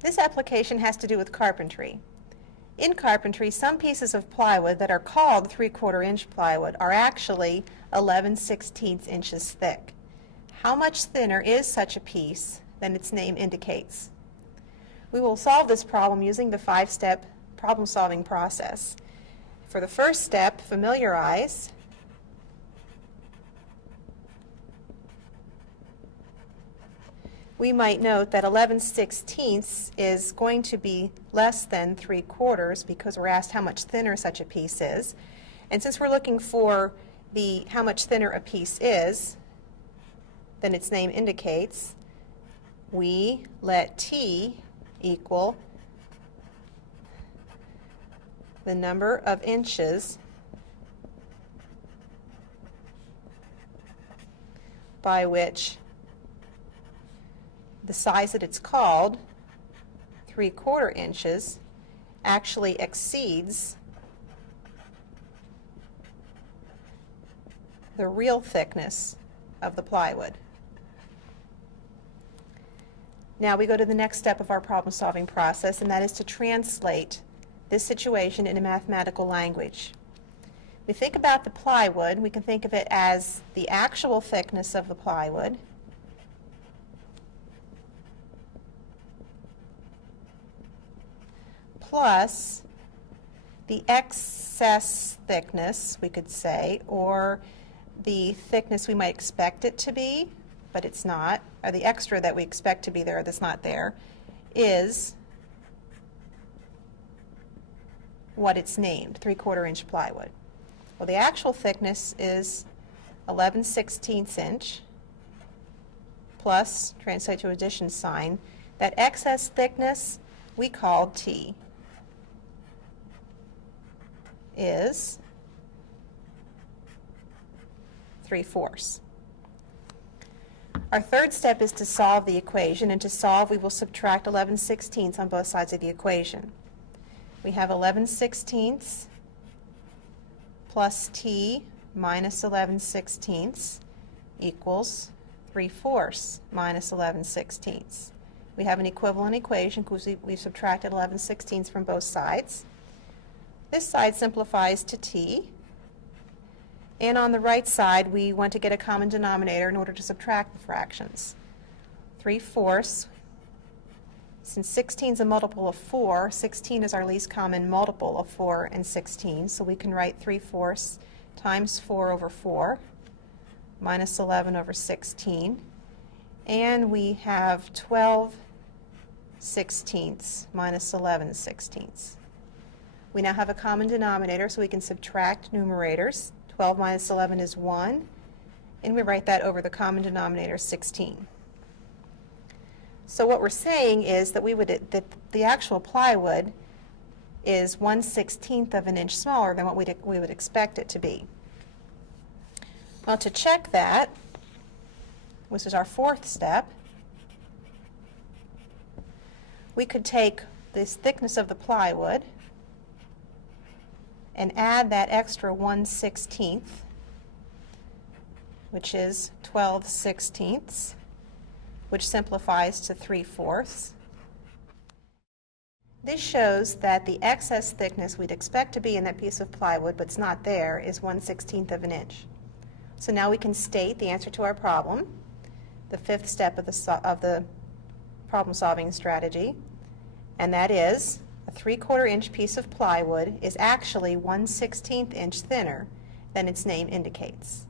This application has to do with carpentry. In carpentry, some pieces of plywood that are called 3/4 inch plywood are actually 11/16 inches thick. How much thinner is such a piece than its name indicates? We will solve this problem using the 5-step problem-solving process. For the first step, familiarize. We might note that 11/16 is going to be less than 3/4 because we're asked how much thinner such a piece is. And since we're looking for how much thinner a piece is than its name indicates, we let T equal the number of inches by which the size that it's called, 3/4 inches, actually exceeds the real thickness of the plywood. Now we go to the next step of our problem-solving process, and that is to translate this situation into mathematical language. We think about the plywood, we can think of it as the actual thickness of the plywood plus the excess thickness, we could say, or the thickness we might expect it to be, but it's not, or the extra that we expect to be there that's not there, is what it's named, 3/4 inch plywood. Well, the actual thickness is 11/16 inch plus, translate to addition sign, that excess thickness we called T is 3/4. Our third step is to solve the equation, and to solve we will subtract 11/16 on both sides of the equation. We have 11/16 plus T minus 11/16 equals 3/4 minus 11/16. We have an equivalent equation because we've subtracted 11/16 from both sides. This side simplifies to T, and on the right side we want to get a common denominator in order to subtract the fractions. 3/4, since 16 is a multiple of 4, 16 is our least common multiple of 4 and 16, so we can write 3/4 times 4 over 4 minus 11 over 16, and we have 12/16 minus 11/16. We now have a common denominator, so we can subtract numerators. 12 minus 11 is 1, and we write that over the common denominator, 16. So what we're saying is that that the actual plywood is 1/16 of an inch smaller than what we would expect it to be. Well, to check that, which is our fourth step, we could take this thickness of the plywood and add that extra 1/16, which is 12/16, which simplifies to 3/4. This shows that the excess thickness we'd expect to be in that piece of plywood, but it's not there, is 1/16 of an inch. So now we can state the answer to our problem, the fifth step of the problem-solving strategy, and that is a 3/4 inch piece of plywood is actually 1/16 inch thinner than its name indicates.